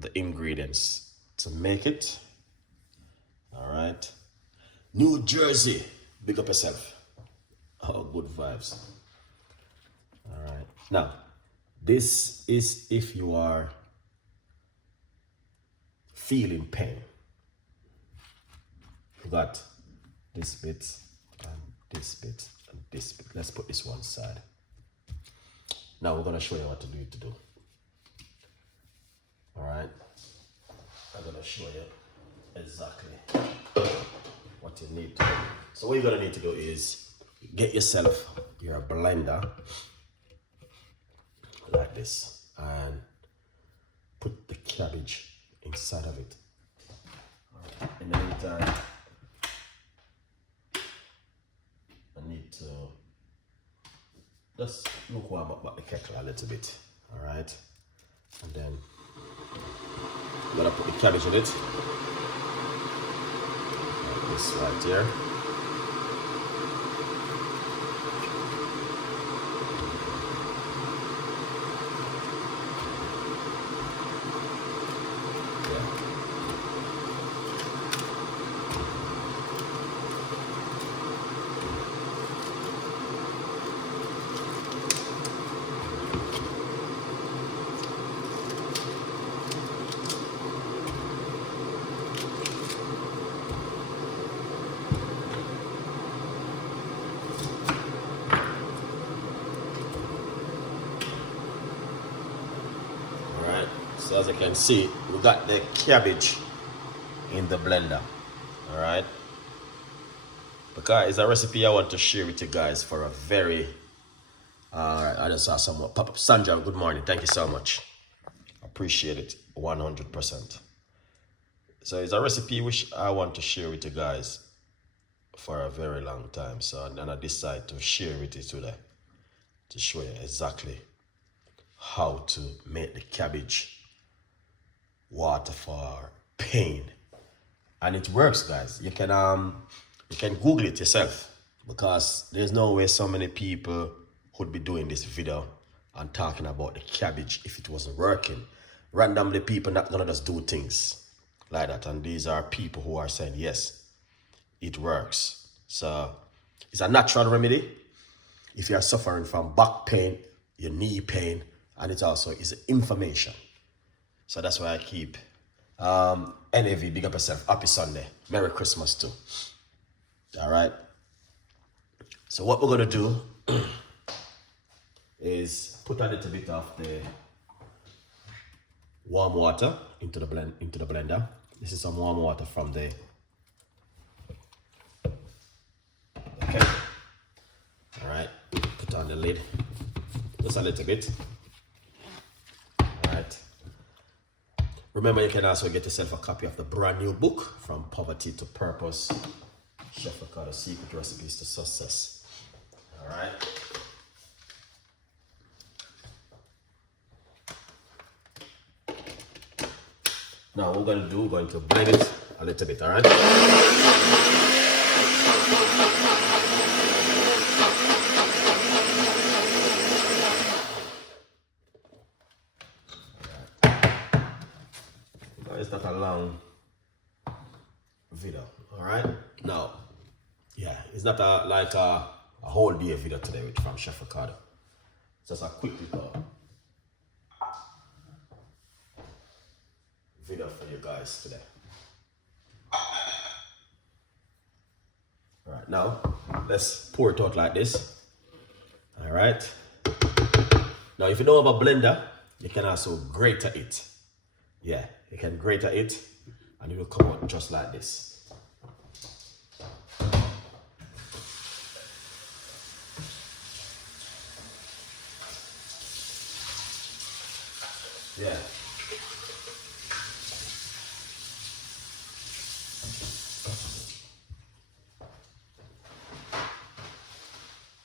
the ingredients to make it. All right. New Jersey, big up yourself. Oh, good vibes. All right. Now, this is if you are feeling pain. You got this bit and this bit and this bit. Let's put this one side. Now we're gonna show you what to do. All right. I'm gonna show you exactly what you need to do. So what you're gonna need to do is get yourself your blender like this and put the cabbage inside of it. Right. In the meantime, I need to just warm up the kettle a little bit. All right, and then I'm gonna put the cabbage in it. Like this right here. So as you can see, we got the cabbage in the blender, all right? Because it's a recipe I want to share with you guys for a very, all right, I just saw someone pop up. Sandra, good morning, thank you so much. Appreciate it, 100%. So it's a recipe which I want to share with you guys for a very long time. So then I decided to share with you today to show you exactly how to make the cabbage water for pain, and it works, guys. You can Google it yourself, because there's no way so many people would be doing this video and talking about the cabbage if it wasn't working. Randomly, people not gonna just do things like that, and these are people who are saying yes, it works. So it's a natural remedy if you are suffering from back pain, your knee pain, and it also is inflammation. So that's why I keep NAV, big up yourself, happy Sunday, Merry Christmas too. All right. So what we're gonna do is put a little bit of the warm water into the blender. This is some warm water from the, okay. All right, put on the lid, just a little bit. All right. Remember, you can also get yourself a copy of the brand new book, From Poverty to Purpose, Chef Ricardo Secret Recipes to Success. All right. Now what we're going to do, we're going to blend it a little bit, all right? It's not a long video, all right? Now, yeah, it's not like a whole day video today from Chef Ricardo. It's just a quick little video for you guys today. All right, now let's pour it out like this. All right. Now, if you don't have a blender, you can also grate it. Yeah, you can grate it and it will come out just like this. Yeah.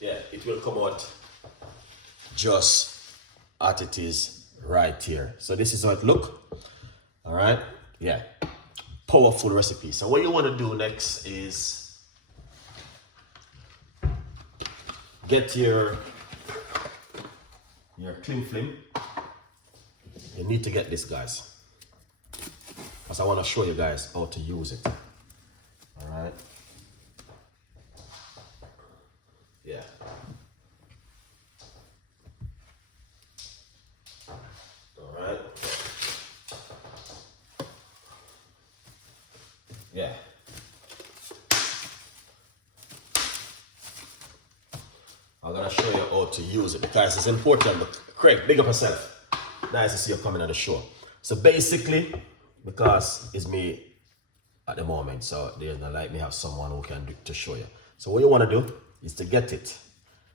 Yeah, it will come out just as it is right here. So this is how it look. All right, yeah, powerful recipe. So what you want to do next is get your cling film. You need to get this, guys. because I want to show you guys how to use it. All right. Yeah. All right. Yeah. I'm gonna show you how to use it because it's important. But Craig, big up yourself. Nice to see you coming on the show. So basically, because it's me at the moment, so there's not like me have someone who can do to show you. So what you want to do is to get it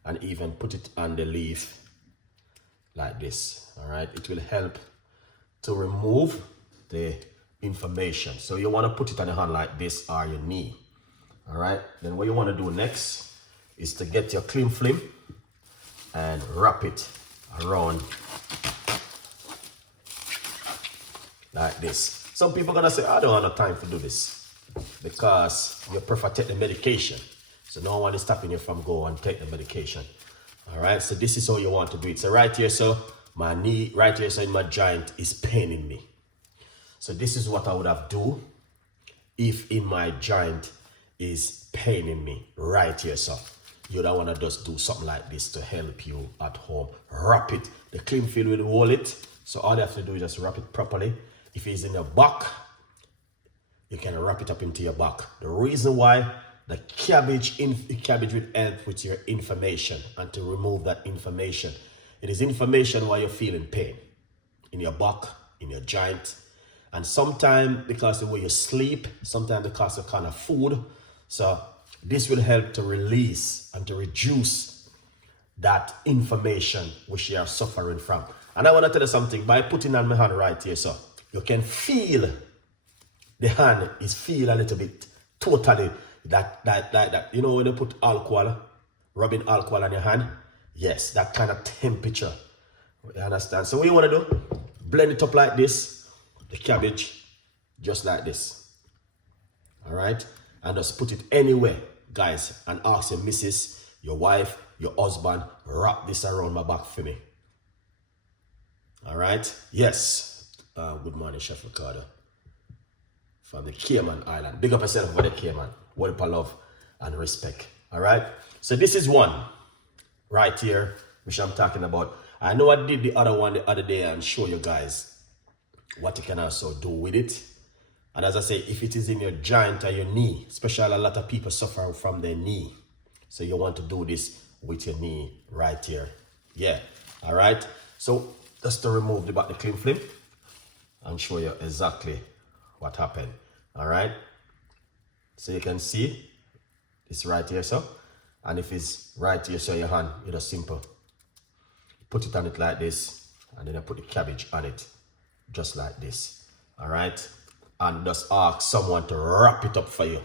and even put it on the leaf like this. All right, it will help to remove the information. So you want to put it on your hand like this or your knee. All right, then what you want to do next is to get your cling film and wrap it around like this. Some people are gonna say, I don't have time to do this because you prefer to take the medication. So no one is stopping you from go and take the medication. All right, so this is how you want to do it. So right here, so my knee, right here, so in my joint is paining me. So this is what I would have do if in my joint is paining me right here, so. You don't want to just do something like this to help you at home. Wrap it. The cling film will hold it. So all you have to do is just wrap it properly. If it's in your back, you can wrap it up into your back. The reason why the cabbage will help with your inflammation and to remove that inflammation. It is inflammation while you're feeling pain in your back, in your joint. And sometimes because of the way you sleep, sometimes because of kind of food. So this will help to release and to reduce that inflammation which you are suffering from. And I want to tell you something, by putting on my hand right here, so you can feel the hand is feel a little bit totally that you know when you put alcohol, rubbing alcohol on your hand, yes, that kind of temperature. You understand? So what you want to do, blend it up like this, the cabbage, just like this. All right, and just put it anywhere, guys, and ask your missus, your wife, your husband, wrap this around my back for me. All right, yes. Good morning, Chef Ricardo from the Cayman Island. Big up yourself for the Cayman. Word of love and respect. All right, so this is one right here which I'm talking about. I know I did the other one the other day and show you guys what you can also do with it. And as I say, if it is in your joint or your knee, especially a lot of people suffer from their knee. So you want to do this with your knee right here. Yeah, all right. So just to remove the cling film and show you exactly what happened. All right. So you can see it's right here, so. And if it's right here, so your hand, you just simple. Put it on it like this, and then I put the cabbage on it, just like this. All right. And just ask someone to wrap it up for you.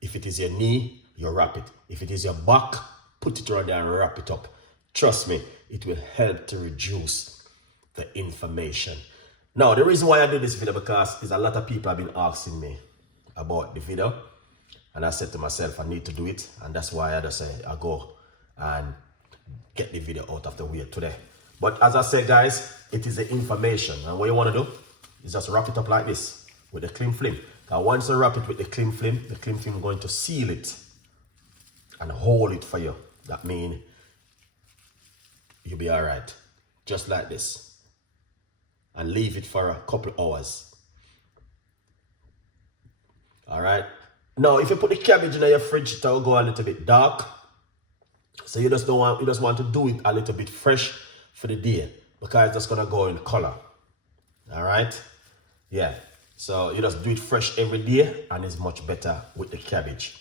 If it is your knee, you wrap it. If it is your back, put it around there and wrap it up. Trust me, it will help to reduce the inflammation. Now, the reason why I do this video because there's a lot of people have been asking me about the video. And I said to myself, I need to do it. And that's why I just say I go and get the video out of the way today. But as I said, guys, it is the information. And what you want to do is just wrap it up like this with the cling film. Now, once you wrap it with the cling film is going to seal it and hold it for you. That means you'll be all right. Just like this. And leave it for a couple hours. All right. Now, if you put the cabbage in your fridge, it will go a little bit dark. So you just want to do it a little bit fresh for the day because it's just gonna go in color. All right. Yeah. So you just do it fresh every day, and it's much better with the cabbage.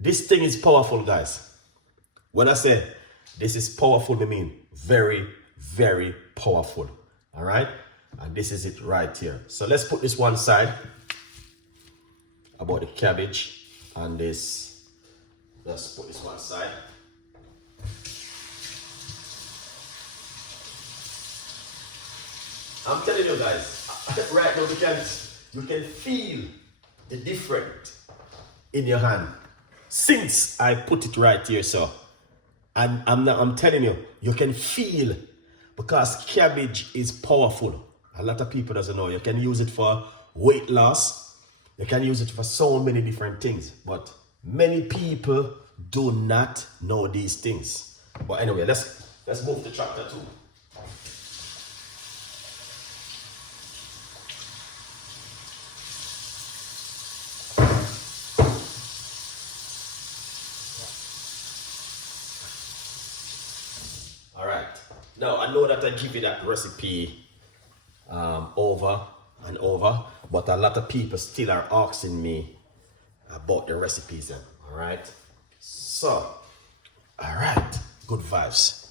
This thing is powerful, guys. When I say this is powerful, I mean very, very powerful. All right. And this is it right here. So let's put this one side about the cabbage and this. Let's put this one side. I'm telling you guys, right now you can feel the difference in your hand since I put it right here, so. And I'm telling you, you can feel because cabbage is powerful. A lot of people doesn't know. You can use it for weight loss. You can use it for so many different things. But many people do not know these things. But anyway, let's move the tractor too. All right. Now I know that I give you that recipe over and over, but a lot of people still are asking me about the recipes. All right. So, all right. Good vibes.